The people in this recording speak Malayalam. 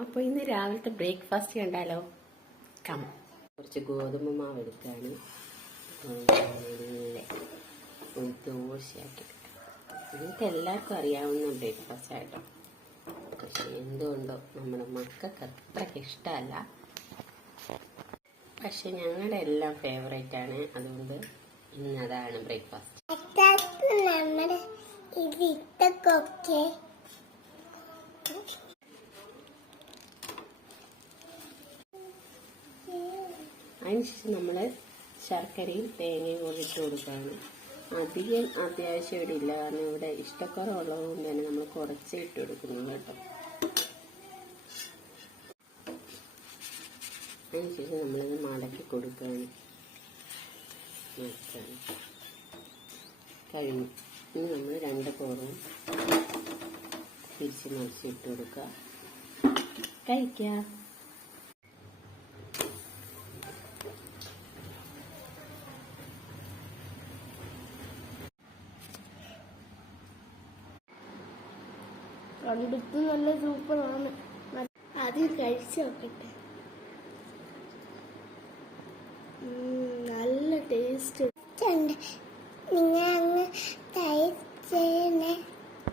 അപ്പോൾ ഇന്ന് രാവിലത്തെ ബ്രേക്ക്ഫാസ്റ്റ് കണ്ടാലോ? കം. കുറച്ച് ഗോതമ്പ് മാവ് എടുക്കുകയാണ്. ദോശയാക്കി നിങ്ങൾക്ക് എല്ലാവർക്കും അറിയാവുന്ന ബ്രേക്ക്ഫാസ്റ്റ് ആയിട്ടോ. പക്ഷെ എന്തുകൊണ്ടോ നമ്മുടെ മക്കൾക്ക് അത്ര ഇഷ്ടമല്ല. പക്ഷെ ഞങ്ങളുടെ എല്ലാം ഫേവറേറ്റ് ആണ്. അതുകൊണ്ട് ഇന്നതാണ് ബ്രേക്ക്ഫാസ്റ്റ്. അതിനുശേഷം നമ്മൾ ശർക്കരയും തേങ്ങയും കൂടി ഇട്ട് കൊടുക്കുകയാണ്. അധികം അത്യാവശ്യം ഇവിടെ ഇല്ല, കാരണം ഇവിടെ ഇഷ്ടക്കുറവുള്ളത് കൊണ്ട് തന്നെ നമ്മൾ കുറച്ച് ഇട്ട് കൊടുക്കുന്നു കേട്ടോ. അതിനുശേഷം നമ്മളിത് മടക്കി കൊടുക്കുകയാണ്. കഴിഞ്ഞു. ഇനി നമ്മൾ രണ്ട് കോറും തിരിച്ച് മറിച്ച് ഇട്ട് കൊടുക്കുക. കഴിക്കാം. കണ്ടിട്ട് നല്ല സൂപ്പറാണ്. അത് കഴിച്ചു നോക്കട്ടെ. നല്ല ടേസ്റ്റ്.